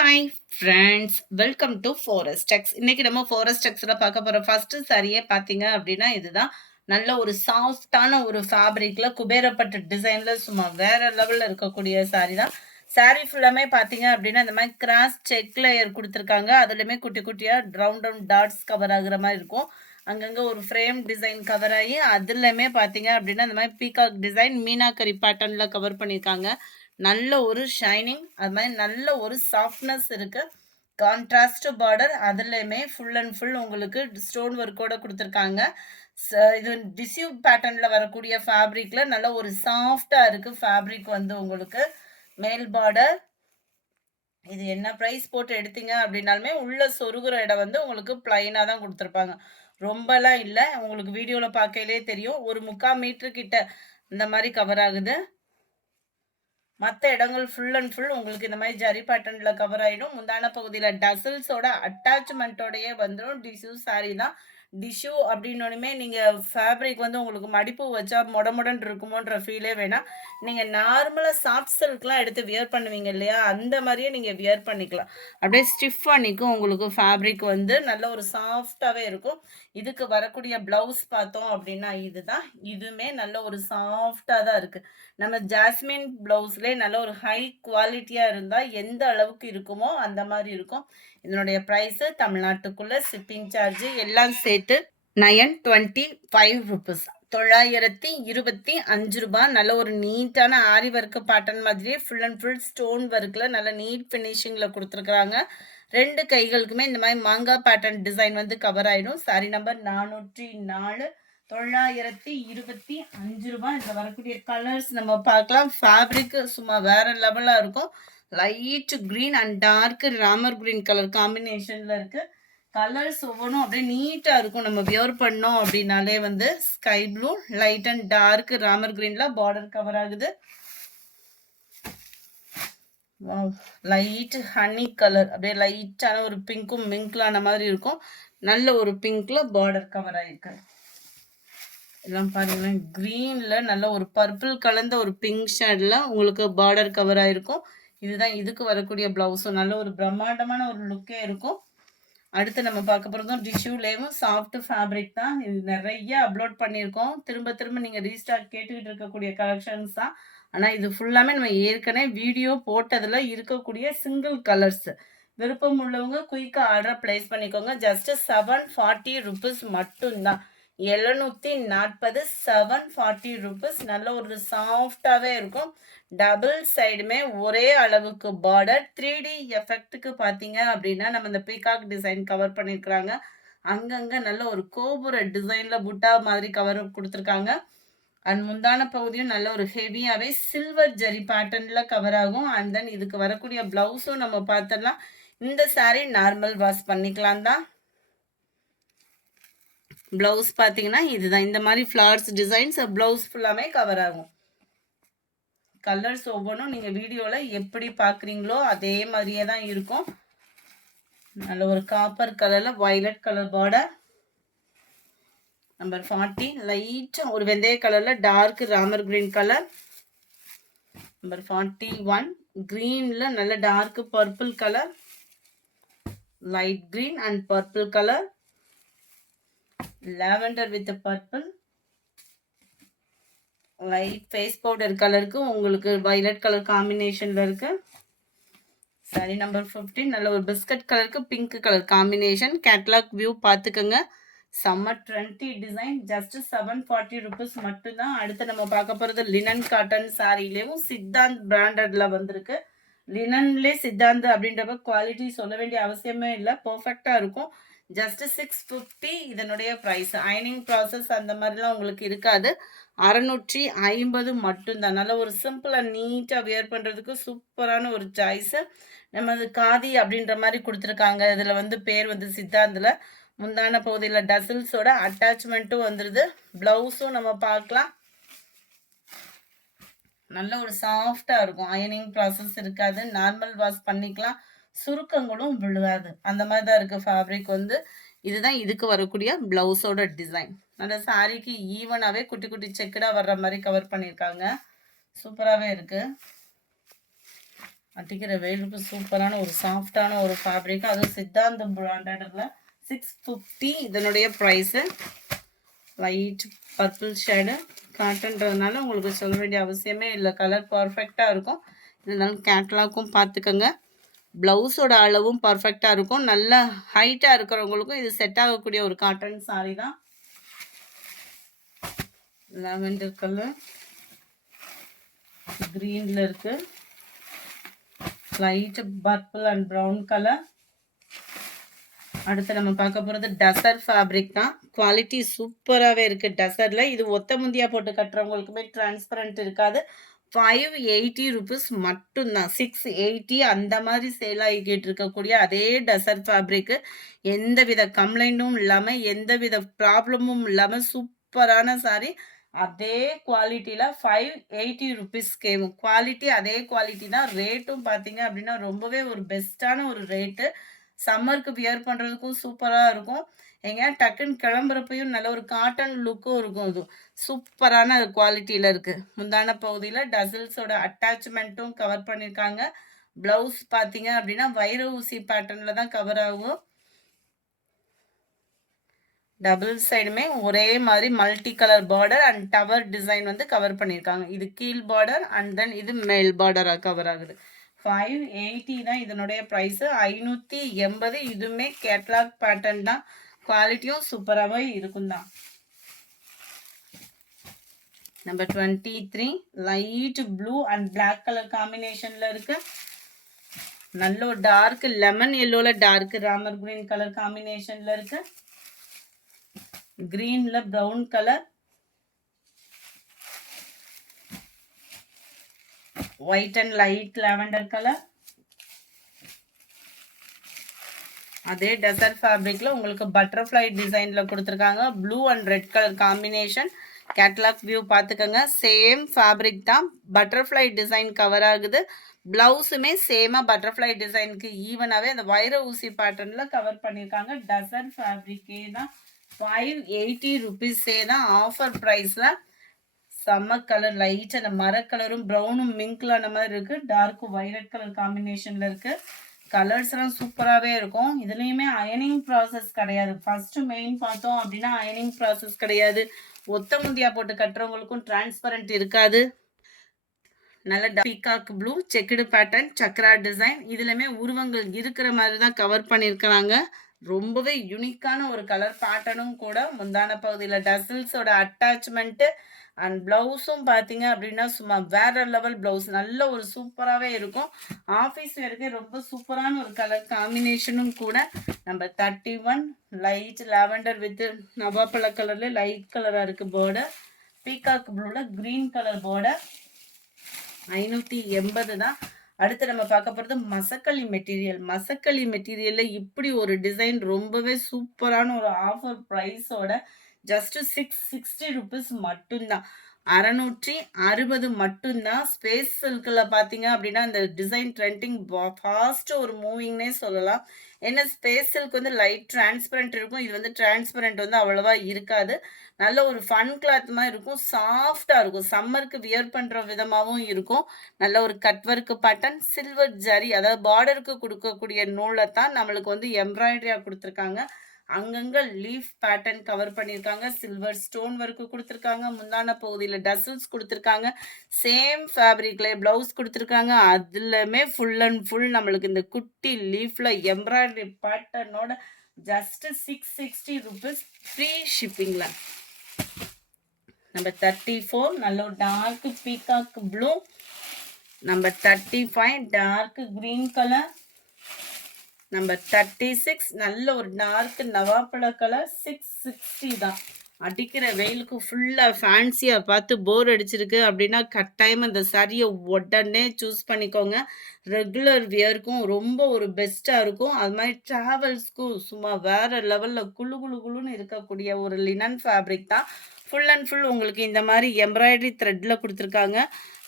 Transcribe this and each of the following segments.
Hi friends, welcome to Forest Tex. இன்னைக்கு நம்ம forest டெக்ஸில் பார்க்க போகிற ஃபர்ஸ்ட் சாரியே பார்த்தீங்க அப்படின்னா இதுதான். நல்ல ஒரு சாஃப்டான ஒரு ஃபேப்ரிக்கில் குபேரப்பட்டு டிசைனில் சும்மா வேற லெவலில் இருக்கக்கூடிய சாரி தான். சாரி ஃபுல்லாமே பார்த்தீங்க அப்படின்னா இந்த மாதிரி கிராஸ் செக் லேயர் கொடுத்துருக்காங்க. அதுலேயுமே குட்டி குட்டியாக ரவுண்ட் ரவுண்ட் டாட்ஸ் கவர் ஆகுற மாதிரி இருக்கும். அங்கங்கே ஒரு ஃப்ரேம் டிசைன் கவர் ஆகி அதுலேயுமே பார்த்தீங்க அப்படின்னா இந்த மாதிரி பீகாக் டிசைன் மீனாக்கரி பேட்டர்னில் கவர் பண்ணியிருக்காங்க. நல்ல ஒரு ஷைனிங், அது மாதிரி நல்ல ஒரு சாஃப்ட்னஸ் இருக்கு. கான்ட்ராஸ்ட் பார்டர், அதுலயுமே ஃபுல் அண்ட் ஃபுல் உங்களுக்கு ஸ்டோன் ஒர்க்கோட கொடுத்துருக்காங்க. இது டிசியூ பேட்டர்ன்ல வரக்கூடிய ஃபேப்ரிக்ல நல்ல ஒரு சாஃப்டா இருக்கு ஃபேப்ரிக் வந்து உங்களுக்கு. மேல் பார்டர், இது என்ன ப்ரைஸ் போட்டு எடுத்தீங்க அப்படின்னாலுமே உள்ள சொருகுற இடம் வந்து உங்களுக்கு பிளைனா தான் கொடுத்துருப்பாங்க. ரொம்பலாம் இல்லை, உங்களுக்கு வீடியோவில் பார்க்கையிலே தெரியும். ஒரு 3/4 மீட்டர் கிட்ட இந்த மாதிரி கவர் ஆகுது. மற்ற இடங்கள் ஃபுல் அண்ட் ஃபுல் உங்களுக்கு இந்த மாதிரி ஜரி பேட்டர்னில் கவர் ஆகிடும். முந்தான பகுதியில் டசல்ஸோட அட்டாச்மெண்ட்டோடையே வந்துடும். டிஷ்யூ சாரீ தான். டிஷ்யூ அப்படின்னோடனே நீங்கள் ஃபேப்ரிக் வந்து உங்களுக்கு மடிப்பு வச்சா மொடமுடன் இருக்குமோன்ற ஃபீலே வேணாம். நீங்கள் நார்மலாக சாஃப்ட் சில்க்லாம் எடுத்து வியர் பண்ணுவீங்க இல்லையா, அந்த மாதிரியே நீங்கள் வியர் பண்ணிக்கலாம். அப்படியே ஸ்டிஃப் பண்ணிக்கும் உங்களுக்கு ஃபேப்ரிக் வந்து நல்ல ஒரு சாஃப்டாகவே இருக்கும். இதுக்கு வரக்கூடிய ப்ளவுஸ் பார்த்தோம் அப்படின்னா இதுதான். இதுவுமே நல்ல ஒரு சாஃப்டாக தான் இருக்குது. நம்ம ஜாஸ்மின் ப்ளவுஸ்லேயே நல்ல ஒரு ஹை குவாலிட்டியாக இருந்தால் எந்த அளவுக்கு இருக்குமோ அந்த மாதிரி இருக்கும். இதனுடைய ப்ரைஸு தமிழ்நாட்டுக்குள்ளே ஷிப்பிங் சார்ஜு எல்லாம் சேர்த்து 925 ருபீஸ், 925 ரூபா. நல்ல ஒரு நீட்டான ஆரி ஒர்க்கு பேட்டர்ன் மாதிரியே ஃபுல் அண்ட் ஃபுல் ஸ்டோன் ஒர்க்கில் நல்ல நீட் ஃபினிஷிங்கில் கொடுத்துருக்குறாங்க. 2 கைகளுக்குமே இந்த மாதிரி மாங்காய் பேட்டர்ன் டிசைன் வந்து கவர் ஆகிடும். சாரி நம்பர் 404, 925 ரூபா. இதில் வரக்கூடிய கலர்ஸ் நம்ம பார்க்கலாம். ஃபேப்ரிக் சும்மா வேற லெவலாக இருக்கும். Light green and dark Ramar green colour காம்பினேஷனில் இருக்குது. கலர்ஸ் ஒவ்வொன்றும் அப்படியே நீட்டாக இருக்கும். நம்ம வியர் பண்ணோம் அப்படின்னாலே வந்து sky blue, light and dark Ramar கிரீனில் பார்டர் கவர் ஆகுது. லைட் ஹனி கலர், அப்படியே லைட்டான ஒரு பிங்க்கும் மிங்க்லான மாதிரி இருக்கும். நல்ல ஒரு பிங்க்ல பார்டர் கவர் ஆகிருக்கு. எல்லாம் பாருங்களேன், க்ரீனில் நல்ல ஒரு பர்பிள் கலந்த ஒரு பிங்க் ஷேடில் உங்களுக்கு பார்டர் கவர் ஆகிருக்கும். இதுதான் இதுக்கு வரக்கூடிய ப்ளவுஸும். நல்ல ஒரு பிரம்மாண்டமான ஒரு லுக்கே இருக்கும். அடுத்து நம்ம பார்க்க போகிறதும் டிஷ்யூலேயும் சாஃப்ட் ஃபேப்ரிக் தான். இது நிறைய அப்லோட் பண்ணியிருக்கோம். திரும்ப திரும்ப நீங்கள் ரீஸ்டார்ட் கேட்டுக்கிட்டு இருக்கக்கூடிய கலெக்ஷன்ஸ் தான். ஆனால் இது ஃபுல்லாமே நம்ம ஏற்கனவே வீடியோ போட்டதில் இருக்கக்கூடிய சிங்கிள் கலர்ஸ். விருப்பம் உள்ளவங்க குயிக்காக ஆர்டர் ப்ளேஸ் பண்ணிக்கோங்க. ஜஸ்ட்டு 740 ருபீஸ் மட்டும்தான். 740, 740 ருபீஸ். நல்ல ஒரு சாஃப்டாகவே இருக்கும். டபுள் சைடுமே ஒரே அளவுக்கு பார்டர். 3D எஃபெக்ட்டுக்கு பார்த்தீங்க அப்படின்னா நம்ம இந்த பீகாக் டிசைன் கவர் பண்ணியிருக்கிறாங்க. அங்கங்கே நல்ல ஒரு கோபுர டிசைனில் புட்டா மாதிரி கவர் கொடுத்துருக்காங்க. அண்ட் முந்தான பகுதியும் நல்ல ஒரு ஹெவியாகவே சில்வர் ஜரி பேட்டர்னில் கவர் ஆகும். அண்ட் தென் இதுக்கு வரக்கூடிய ப்ளவுஸும் நம்ம பார்த்தோம்னா இந்த சாரீ நார்மல் வாஷ் பண்ணிக்கலாம் தான். ப்ளவுஸ் பார்த்தீங்கன்னா இதுதான். இந்த மாதிரி ஃப்ளவர்ஸ் டிசைன்ஸ் ப்ளவுஸ் ஃபுல்லாமே கவர் ஆகும். கலர்ஸ் ஒவ்வொன்றும் நீங்கள் வீடியோவில் எப்படி பார்க்குறீங்களோ அதே மாதிரியே தான் இருக்கும். நல்ல ஒரு காப்பர் கலரில் வயலட் கலர் பார்டர். நம்பர் 40 லைட்டாக ஒரு வெந்தய கலரில் dark Ramar green colour. Number 41 க்ரீனில் நல்ல dark purple colour, light green and purple colour, lavender with purple, light face powder கலருக்கு உங்களுக்கு வயலட் கலர் காம்பினேஷனில் இருக்குது. சாரி நம்பர் 15 நல்ல ஒரு பிஸ்கட் கலருக்கு pink colour combination. Catalogue view பார்த்துக்கோங்க. Summer 20 design. ஜஸ்ட் 740 ருபீஸ் மட்டும்தான். அடுத்து நம்ம பார்க்க போகிறது லினன் காட்டன் சாரிலேயும் சித்தாந்த் பிராண்டடில் வந்திருக்கு. லினன்லே சித்தாந்த் அப்படின்றப்ப குவாலிட்டி சொல்ல வேண்டிய அவசியமே இல்லை, பர்ஃபெக்டாக இருக்கும். ஜஸ்ட் 650 இதனுடைய ப்ரைஸ். அயனிங் ப்ராசஸ் அந்த மாதிரிலாம் உங்களுக்கு இருக்காது. 650 மட்டும்தான். நல்ல ஒரு சிம்பிள் அண்ட் நீட்டாக வியர் பண்ணுறதுக்கு சூப்பரான ஒரு சாய்ஸு. நமது காதி அப்படின்ற மாதிரி கொடுத்துருக்காங்க. இதில் வந்து பேர் வந்து சித்தாந்தில். முந்தான பகுதியில் டசல்ஸோட அட்டாச்மெண்ட்டும் வந்துடுது. ப்ளவுஸும் நம்ம பார்க்கலாம். நல்ல ஒரு சாஃப்டாக இருக்கும். அயனிங் ப்ராசஸ் இருக்காது. நார்மல் வாஷ் பண்ணிக்கலாம். சுருக்கங்களும் விழுகாது. அந்த மாதிரி தான் இருக்குது ஃபேப்ரிக் வந்து. இதுதான் இதுக்கு வரக்கூடிய ப்ளவுஸோட டிசைன். அந்த சாரீக்கு ஈவனாகவே குட்டி குட்டி செக்கடாக வர்ற மாதிரி கவர் பண்ணியிருக்காங்க. சூப்பராகவே இருக்குது. அடிக்கிற வெயிலுக்கு சூப்பரான ஒரு சாஃப்டான ஒரு ஃபேப்ரிக். அதுவும் சித்தாந்தம் பிராண்டட்ல 650 இதனுடைய ப்ரைஸு. லைட் பர்பிள் ஷேடு காட்டன்றதுனால உங்களுக்கு சொல்ல வேண்டிய அவசியமே இல்லை. கலர் பர்ஃபெக்டாக இருக்கும். இருந்தாலும் கேட்லாக்கும் பார்த்துக்கோங்க. ப்ளவுஸோட அளவும் பர்ஃபெக்டாக இருக்கும். நல்ல ஹைட்டாக இருக்கிறவங்களுக்கும் இது செட் ஆகக்கூடிய ஒரு காட்டன் சாரீ தான். லாவெண்டர் கலர் க்ரீனில் இருக்குது. Light purple and brown colour. அடுத்து நம்ம பார்க்க போகிறது டசர் ஃபேப்ரிக் தான். குவாலிட்டி சூப்பராகவே இருக்குது டசரில். இது ஒத்த முந்தியா போட்டு கட்டுறவங்களுக்குமே டிரான்ஸ்பரண்ட் இருக்காது. 580 ருபீஸ் மட்டும்தான். 680 அந்த மாதிரி சேல் ஆகிக்கிட்டு இருக்கக்கூடிய அதே டசர் ஃபேப்ரிக்கு. எந்த வித கம்ப்ளைண்ட்டும் இல்லாமல் எந்த வித ப்ராப்ளமும் இல்லாமல் சூப்பரான சாரீ. அதே குவாலிட்டியில் 580 ருபீஸ் கேவும். குவாலிட்டி அதே குவாலிட்டி தான். ரேட்டும் பார்த்தீங்க அப்படின்னா ரொம்பவே ஒரு பெஸ்ட்டான ஒரு ரேட்டு. சம்மருக்கு வியர் பண்ணுறதுக்கும் சூப்பராக இருக்கும். எங்கேயா டக்குன்னு கிளம்புறப்பையும் நல்ல ஒரு காட்டன் லுக்கும் இருக்கும். இது சூப்பரான குவாலிட்டியில் இருக்குது. முந்தான பகுதியில் டசில்ஸோட அட்டாச்மெண்ட்டும் கவர் பண்ணியிருக்காங்க. ப்ளவுஸ் பார்த்தீங்க அப்படின்னா வைர ஊசி பேட்டர்னில் தான் கவர் ஆகும். டபுள் சைடுமே ஒரே மாதிரி multi colour border and tower design வந்து கவர் பண்ணியிருக்காங்க. இது கீழ் பார்டர் அண்ட் தென் இது மேல் பார்டராக கவர் ஆகுது. 580 தான் இதனுடைய ப்ரைஸு. 580. இதுவுமே கேட்லாக் பேட்டர்ன் தான். குவாலிட்டியும் சூப்பராகவே இருக்கும் தான். Number 23 light blue and black colour காம்பினேஷனில் இருக்கு. நல்ல ஒரு டார்க் லெமன் எல்லோவில் டார்க் ராமர் கிரீன் கலர் காம்பினேஷனில் இருக்கு. கிரீன்ல brown colour, white and light lavender colour. அதே டெசர்ட் ஃபேப்ரிக்ல உங்களுக்கு பட்டர்ஃப்ளை டிசைன்ல கொடுத்துருக்காங்க. Blue and red colour combination. Catalogue view பார்த்துக்கோங்க. சேம் ஃபேப்ரிக் தான். பட்டர்ஃப்ளை டிசைன் கவர் ஆகுது. பிளவுஸுமே சேமாக பட்டர்ஃப்ளை டிசைனுக்கு ஈவனாகவே அந்த வைர ஊசி பேட்டர்னில் கவர் பண்ணியிருக்காங்க. டெசர்ட் ஃபேப்ரிக்கே தான். 580 ருபீஸே தான் ஆஃபர் ப்ரைஸில். செம்ம கலர் லைட் அந்த மர கலரும் ப்ரௌனும் மிங்க்ல அந்த மாதிரி இருக்குது. டார்க் வைலட் கலர் காம்பினேஷனில் இருக்குது. கலர்ஸ்லாம் சூப்பராகவே இருக்கும். இதுலேயுமே அயனிங் ப்ராசஸ் கிடையாது. ஃபஸ்ட்டு மெயின் பார்த்தோம் அப்படின்னா அயனிங் ப்ராசஸ் கிடையாது. ஒத்த முந்தியா போட்டு கட்டுறவங்களுக்கும் டிரான்ஸ்பரண்ட் இருக்காது. நல்ல peacock blue checked pattern Chakra design. இதுலையுமே உருவங்கள் இருக்கிற மாதிரி தான் கவர் பண்ணியிருக்கிறாங்க. ரொம்பவே யூனிக்கான ஒரு கலர் பேட்டர்னும் கூட. முந்தான பகுதியில் டசில்ஸோட அட்டாச்மெண்ட்டு அண்ட் ப்ளவுஸும் பார்த்தீங்க அப்படின்னா சும்மா வேற லெவல் ப்ளவுஸ். நல்ல ஒரு சூப்பராகவே இருக்கும். ஆஃபீஸ் வரைக்கும் ரொம்ப சூப்பரான ஒரு கலர் காம்பினேஷனும் கூட. நம்பர் 31 லைட் லாவெண்டர் வித் நவாப்பழ கலரில் லைட் கலராக இருக்குது பார்டர். பீகாக் ப்ளூவில் க்ரீன் கலர் பார்டர். 580 தான். அடுத்து நம்ம பார்க்க போகிறது மசக்களி மெட்டீரியல். மசக்களி மெட்டீரியலில் இப்படி ஒரு டிசைன் ரொம்பவே சூப்பரான ஒரு ஆஃபர் ப்ரைஸோட ஜஸ்ட் 660 ருபீஸ் மட்டும்தான். 660 மட்டும்தான். ஸ்பேஸ் சில்கில் பார்த்தீங்க அப்படின்னா இந்த டிசைன் ட்ரெண்டிங் ஃபாஸ்ட் ஒரு மூவிங்னே சொல்லலாம். ஏன்னா ஸ்பேஸ் சில்க் வந்து லைட் டிரான்ஸ்பரண்ட் இருக்கும். இது வந்து டிரான்ஸ்பரண்ட் வந்து அவ்வளோவா இருக்காது. நல்ல ஒரு ஃபன் கிளாத் மாதிரி இருக்கும். சாஃப்டாக இருக்கும். சம்மருக்கு வியர் பண்ணுற விதமாகவும் இருக்கும். நல்ல ஒரு cut work pattern silver zari, அதாவது பார்டருக்கு கொடுக்கக்கூடிய நூலை தான் நம்மளுக்கு வந்து எம்ப்ராய்டரியாக கொடுத்துருக்காங்க. அங்கங்கே லீஃப் பேட்டர்ன் கவர் பண்ணியிருக்காங்க. சில்வர் ஸ்டோன் ஒர்க்கு கொடுத்துருக்காங்க. முந்தான பகுதியில் டசில்ஸ் கொடுத்துருக்காங்க. சேம் ஃபேப்ரிக்ல ப்ளவுஸ் கொடுத்துருக்காங்க. அதுலமே ஃபுல் அண்ட் ஃபுல் நம்மளுக்கு இந்த குட்டி லீஃப்ல எம்ப்ராய்டரி பேட்டர்னோட ஜஸ்ட் 660 ருபீஸ் ஃப்ரீ ஷிப்பிங்ல. நம்பர் 34 நல்ல ஒரு dark peacock blue. Number 35 dark green colour. Number 36 நல்ல ஒரு டார்க் நவாப்பழ கலர். 660 தான். அடிக்கிற வெயிலுக்கு ஃபுல்லாக ஃபேன்சியாக பார்த்து போர் அடிச்சிருக்கு அப்படின்னா கட்டாயம் அந்த சாரியை உடனே சூஸ் பண்ணிக்கோங்க. ரெகுலர் வியருக்கும் ரொம்ப ஒரு பெஸ்ட்டாக இருக்கும். அது மாதிரி ட்ராவல்ஸ்க்கும் சும்மா வேறு லெவலில் குழு குழு குழுன்னு இருக்கக்கூடிய ஒரு லினன் ஃபேப்ரிக் தான். ஃபுல் அண்ட் ஃபுல் உங்களுக்கு இந்த மாதிரி எம்ப்ராய்டரி த்ரெட்டில் கொடுத்துருக்காங்க.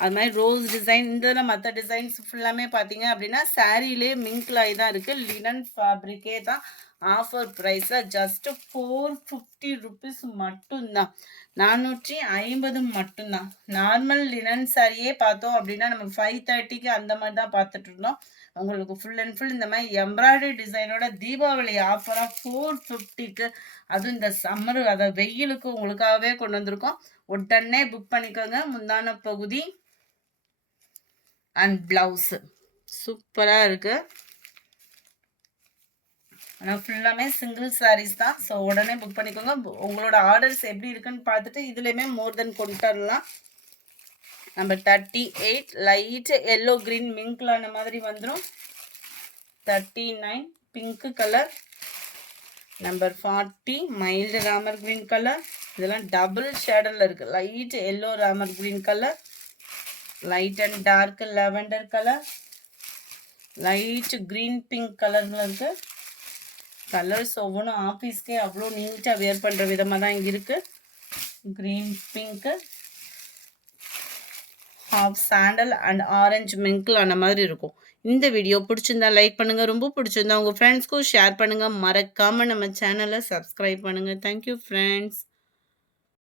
அது மாதிரி ரோஸ் டிசைன், இதில் மற்ற டிசைன்ஸ் ஃபுல்லாமே பார்த்தீங்க அப்படின்னா சாரியிலே மிங்க்லாய் தான் இருக்குது. லினன் ஃபேப்ரிக்கே தான். ஆஃபர் ப்ரைஸில் ஜஸ்ட் 450 ருபீஸ் மட்டும்தான். 450 மட்டும்தான். நார்மல் லினன் சாரியே பார்த்தோம் அப்படின்னா நம்ம 530க்கு அந்த மாதிரி தான் பார்த்துட்டு இருந்தோம். உங்களுக்கு ஃபுல் அண்ட் ஃபுல் இந்த மாதிரி எம்ப்ராய்டரி டிசைனோட தீபாவளி ஆஃபராக 450க்கு, அதுவும் இந்த சம்மர் அதை வெயிலுக்கு உங்களுக்காகவே கொண்டு வந்திருக்கோம். உடனே புக் பண்ணிக்கோங்க. முந்தான பகுதி அண்ட் பிளவுஸு சூப்பராக இருக்குது. ஆனால் ஃபுல்லாமே சிங்கிள் சாரீஸ் தான். ஸோ உடனே புக் பண்ணிக்கோங்க. உங்களோட ஆர்டர்ஸ் எப்படி இருக்குன்னு பார்த்துட்டு இதுலேயுமே மோர் தென் கொண்டு வரலாம். நம்பர் 38 லைட் எல்லோ கிரீன் மிங்க்ல அந்த மாதிரி வந்துடும். 39 pink colour. Number 40 mild Ramar green colour. இதெல்லாம் டபுள் ஷேடரில் இருக்குது. Light yellow Ramar green colour, light and dark lavender colour, light green pink கலரில் இருக்குது. கலர்ஸ் ஒவ்வொன்றும் ஆஃபீஸ்க்கே அவ்வளோ நீட்டாக வேர் பண்ணுற விதமாக தான் இங்கே இருக்குது. Green pink, half sandal and orange mingle அந்த மாதிரி இருக்கும். இந்த வீடியோ பிடிச்சிருந்தா லைக் பண்ணுங்கள். ரொம்ப பிடிச்சிருந்தா உங்கள் ஃப்ரெண்ட்ஸ்க்கும் ஷேர் பண்ணுங்கள். மறக்காமல் நம்ம சேனலை சப்ஸ்கிரைப் பண்ணுங்கள். Thank you friends.